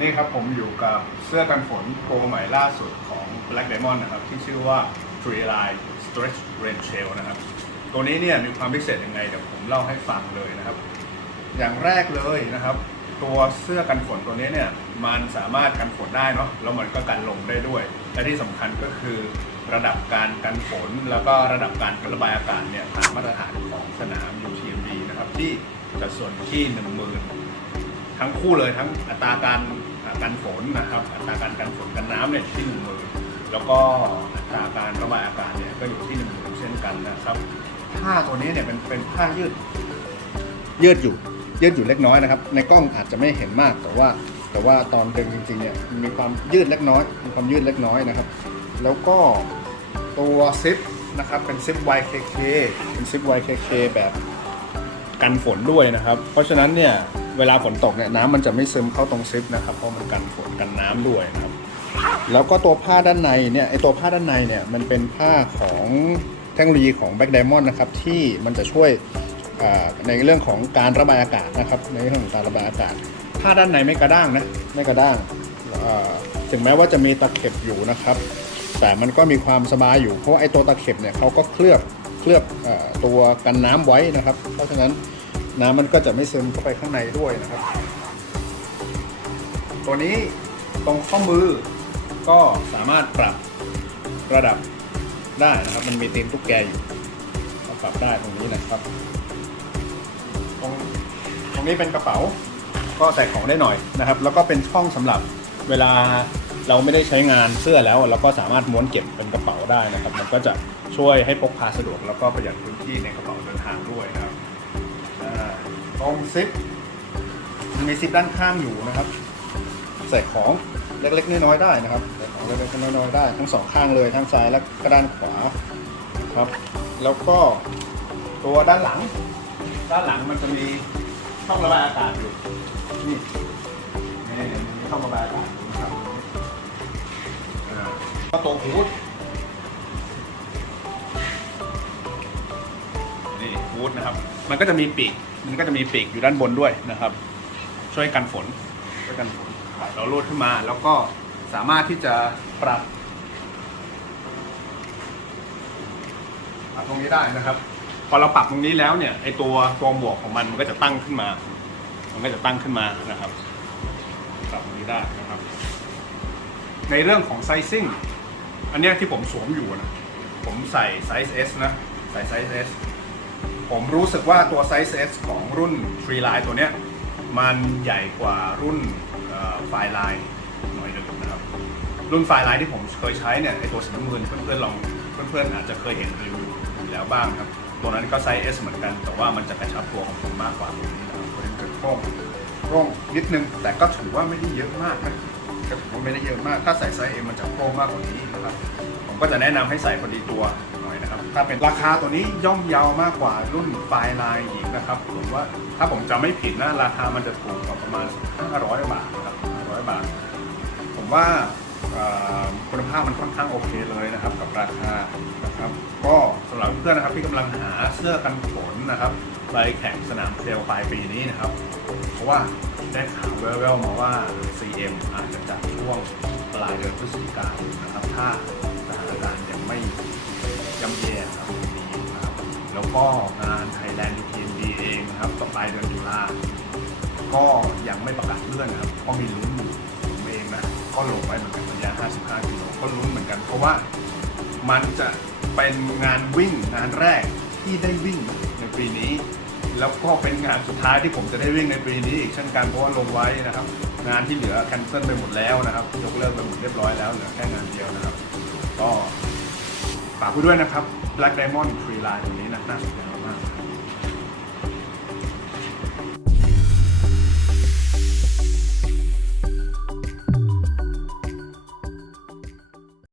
นี่ครับผมอยู่กับเสื้อกันฝนตัวใหม่ล่าสุดของ Black Diamond นะครับ ที่ชื่อว่า Tree Line Stretch Rain Shell นะครับ ตัวนี้เนี่ยมีความพิเศษยังไงเดี๋ยวผมเล่าให้ฟังเลยนะครับ อย่างแรกเลยนะครับ ตัวเสื้อกันฝนตัวนี้เนี่ยมันสามารถกันฝนได้เนาะแล้วมันก็กันลมได้ด้วย และที่สำคัญก็คือระดับการกันฝน แล้วก็ระดับการระบายอากาศเนี่ยผ่านมาตรฐานของสนาม UTMB นะครับที่จัดส่วนที่ 10,000 ทั้งคู่เลยทั้งอัตราการอ่ากันฝนนะครับอัตราการกันฝนกันน้ำเนี่ยที่หนึ่งหมื่นแล้วก็อัตราการระบายอากาศเนี่ยก็อยู่ที่หนึ่งหมื่นเช่นกันนะครับผ้าตัวนี้เนี่ยเป็นเป็นผ้ายืดยืดอยู่ยืดอยู่เล็กน้อยนะครับ ในกล้องอาจจะไม่เห็นมากแต่ว่า แต่ว่าตอนดึงจริงๆเนี่ยมีความยืดเล็กน้อย มีความยืดเล็กน้อยนะครับ แล้วก็ตัวซิปนะครับเป็นซิป YKK เป็นซิป YKK แบบกันฝนด้วยนะครับ เพราะฉะนั้นเนี่ย เวลาฝนตกเนี่ยน้ำมันจะไม่ซึมเข้าตรงซิปนะครับเพราะมันกันฝนกันน้ำด้วยนะครับแล้วก็ตัวผ้าด้านในเนี่ยไอตัวผ้าด้านในเนี่ยมันเป็นผ้าของเทคโนโลยีของ Black Diamond นะครับที่มันจะช่วยในเรื่องของการระบายอากาศนะครับในเรื่องของการระบายอากาศผ้าด้านในไม่กระด้างนะไม่กระด้างถึงแม้ว่าจะมีตะเข็บอยู่นะครับ แต่มันก็มีความสบายอยู่เพราะไอตัวตะเข็บเนี่ยเขาก็เคลือบเคลือบอตัวกันน้ำไว้นะครับ เพราะฉะนั้น น้ำมันก็จะไม่ซึมเข้าไปข้างในด้วยนะครับ ตัวนี้ตรงข้อมือก็สามารถปรับระดับได้นะครับ มันมีตีนตุ๊กแกอยู่ก็ปรับได้ตรงนี้นะครับ ตรงตรงนี้เป็นกระเป๋า ก็ใส่ของได้หน่อยนะครับ แล้วก็เป็นช่องสำหรับเวลาเราไม่ได้ใช้งานเสื้อแล้ว เราก็สามารถม้วนเก็บเป็นกระเป๋าได้นะครับ มันก็จะช่วยให้พกพาสะดวกแล้วก็ประหยัดพื้นที่ในกระเป๋าเดินทางด้วยนะ ตรงซิปมีซิปด้านข้างอยู่นะครับ ใส่ของเล็กๆน้อยๆได้นะครับใส่ของเล็กๆน้อยๆได้ทั้งสองข้างเลยทั้งซ้ายและก็ด้านขวาครับ แล้วก็ตัวด้านหลัง ด้านหลังมันจะมีช่องระบายอากาศอยู่นี่นี่มีช่องระบายอากาศนะครับก็ตัวฮูดนี่ฮูดนะครับ มันก็จะมีปีก มันก็จะมีปีกอยู่ด้านบนด้วยนะครับ ช่วยกันฝน ช่วยกันฝน เราลูดขึ้นมา แล้วก็สามารถที่จะปรับปรับตรงนี้ได้นะครับ พอเราปรับตรงนี้แล้วเนี่ยไอตัวตัวหมวกของมันมันก็จะตั้งขึ้นมา มันก็จะตั้งขึ้นมานะครับปรับตรงนี้ได้นะครับ ในเรื่องของไซซิ่งอันเนี้ยที่ผมสวมอยู่นะผมใส่ไซส์ S นะ ใส่ไซส์ S ผมรู้สึกว่าตัวไซส์ S ของรุ่น Free Line ตัวเนี้ยมันใหญ่กว่ารุ่นไฟไลน์หน่อยหนึงนะครับ รุ่นไฟไลน์ที่ผมเคยใช้เนี่ยไอตัวสีน้ำเงินเพื่อนๆลองเพื่อนๆอาจจะเคยเห็นรีวิวอยู่แล้วบ้างครับ ตัวนั้นก็ไซส์ S เหมือนกัน แต่ว่ามันจะกระชับตัวของผมมากกว่าตัวนี้นะครับตัวนี้เกิดโค้งโค้งนิดนึงแต่ก็ถือว่าไม่ได้เยอะมากนะ ก็ถือว่าไม่ได้เยอะมาก ถ้าใส่ไซส์ M มันจะโค้งมากกว่านี้นะครับ ผมก็จะแนะนำให้ใส่พอดีตัวหน่อยนะครับ ถ้าเป็นราคาตัวนี้ย่อมเยาวมากกว่ารุ่นไฟไลน์อีกนะครับ ผมว่าถ้าผมจำไม่ผิดนะราคามันจะถูกกว่าประมาณ 500 บาทนะครับ500 บาท ผมว่าเอ่อคุณภาพมันค่อนข้างโอเคเลยนะครับกับราคานะครับก็สำหรับเพื่อนๆนะครับที่กำลังหาเสื้อกันฝนนะครับไปแข่งสนามเทรลปลายปีนี้นะครับ เพราะว่า ได้ข่าวแว่วๆมาว่า CM อาจจะจัดช่วงปลายเดือนพฤศจิกายนนะครับ ถ้าสถานการณ์ยังไม่ย่ำแย่นะครับดีนะครับแล้วก็งาน Thailand UTMB เองนะครับก็ปลายเดือนตุลาก็ยังไม่ประกาศเลื่อนนะครับเพราะมีลุ้นอยู่ผมเองนะก็ลงไว้เหมือนกันระยะ 55 กิโลก็ลุ้นเหมือนกัน เพราะว่ามันจะเป็นงานวิ่งงานแรกที่ได้วิ่ง แล้วก็เป็นงานสุดท้ายที่ผมจะได้วิ่งในปีนี้อีกเช่นกันเพราะว่าลงไว้นะครับ งานที่เหลือแคนเซิลไปหมดแล้วนะครับ ยกเลิกไปหมดเรียบร้อยแล้วเหลือแค่งานเดียวนะครับ ก็ฝากคุณด้วยนะครับ Black Diamond Free Line ตัวนี้นะน่าสนใจมาก